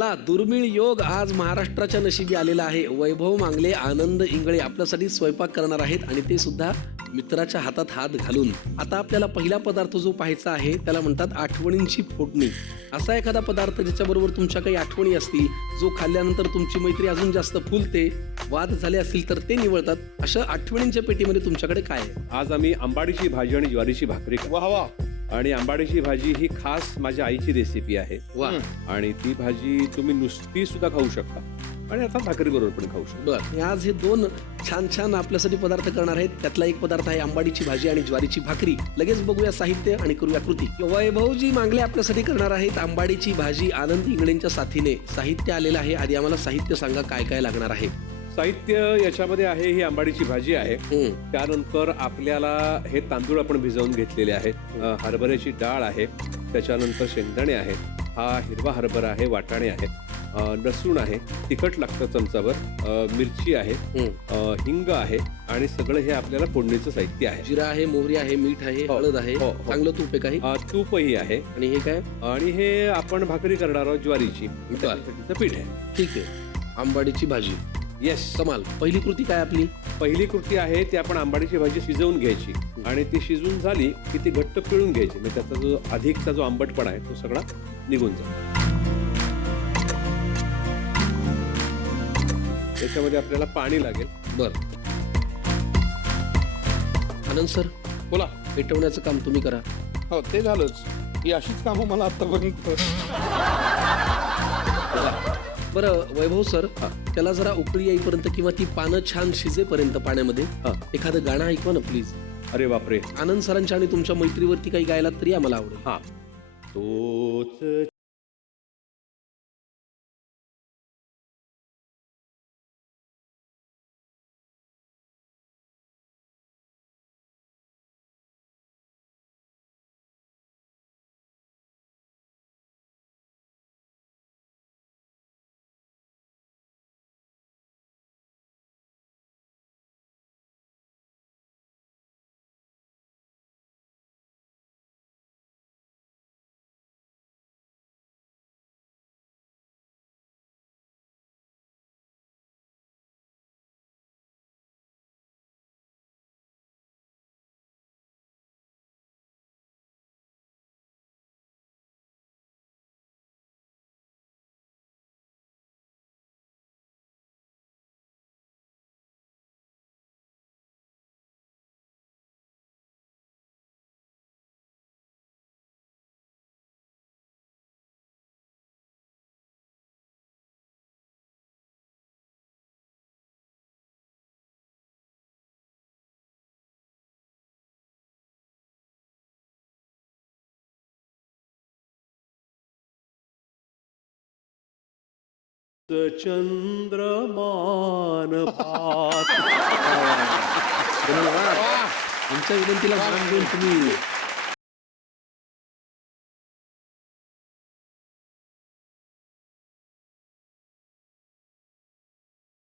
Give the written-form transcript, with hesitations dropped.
चला, दुर्मिळ योग आज महाराष्ट्राच्या नशिबी आलेला आहे. वैभव मांगले, आनंद इंगळे आपल्यासाठी स्वयंपाक करणार आहेत आणि ते सुद्धा मित्राच्या हातात हात घालून. आता आपल्याला पहिला पदार्थ जो पाहायचा आहे त्याला म्हणतात आठवणींची फोडणी. असा एखादा पदार्थ ज्याच्याबरोबर तुमच्या काही आठवणी असतील, जो खाल्ल्यानंतर तुमची मैत्री अजून जास्त फुलते, वाद झाले असतील तर ते निवळतात. अशा आठवणींच्या पेटीमध्ये तुमच्याकडे काय आहे? आज आम्ही आंबाडीची भाजी आणि ज्वारीची भाकरी वा वा. आणि आंबाडीची भाजी ही खास माझ्या आईची रेसिपी आहे. वा. आणि ती भाजी तुम्ही नुसती सुद्धा खाऊ शकता आणि आता भाकरी बरोबर पण खाऊ शकता. बर, आज हे दोन छान छान आपल्यासाठी पदार्थ करणार आहेत. त्यातला एक पदार्थ आहे आंबाडीची भाजी आणि ज्वारीची भाकरी. लगेच बघूया साहित्य आणि करूया कृती. वैभवजी मांगले आपल्यासाठी करणार आहेत आंबाडीची भाजी आनंद इंगळेंच्या साथीने. साहित्य आलेलं आहे. आधी आम्हाला साहित्य सांगा, काय काय लागणार आहे? साहित्य याच्यामध्ये आहे, ही आंबाडीची भाजी आहे. त्यानंतर आपल्याला हे तांदूळ आपण भिजवून घेतलेले आहेत. हरभऱ्याची डाळ आहे, त्याच्यानंतर शेंगदाणे आहेत, हा हिरवा हरभरा आहे, वाटाणे आहेत, लसूण आहे, तिखट लागतं चमचाभर, मिरची आहे, हिंग आहे आणि सगळं हे आपल्याला फोडणीचं साहित्य आहे. जिरा आहे, मोहरी आहे, मीठ आहे, हळद आहे, चांगलं तूप आहे काही, तूपही आहे. आणि हे काय? आणि हे आपण भाकरी करणार आहोत ज्वारीची, पीठ आहे. ठीक आहे, आंबाडीची भाजी. येस, कमाल. पहिली कृती काय आपली? पहिली कृती आहे ती आपण आंबाडीची भाजी शिजवून घ्यायची आणि ती शिजून झाली की ती घट्ट पिळून घ्यायची. म्हणजे त्याचा जो अधिकचा जो आंबटपणा आहे तो सगळा निघून जातो. त्याच्यामध्ये आपल्याला पाणी लागेल. बर, आनंद सर बोला. पेटवण्याचं काम तुम्ही करा. हो, ते झालंच. ही अशीच कामं मला आतापर्यंत. बरं वैभव सर, त्याला जरा उकळी येईपर्यंत किंवा ती पानं छान शिजेपर्यंत पाण्यामध्ये एखादं गाणं ऐकवा ना प्लीज. अरे बापरे. आनंद सरांच्या आणि तुमच्या मैत्रीवरती काही गायला तरी आम्हाला आवडेल. हा, तोच चंद्रमान तुमच्या विनंतीला मान देऊन तुम्ही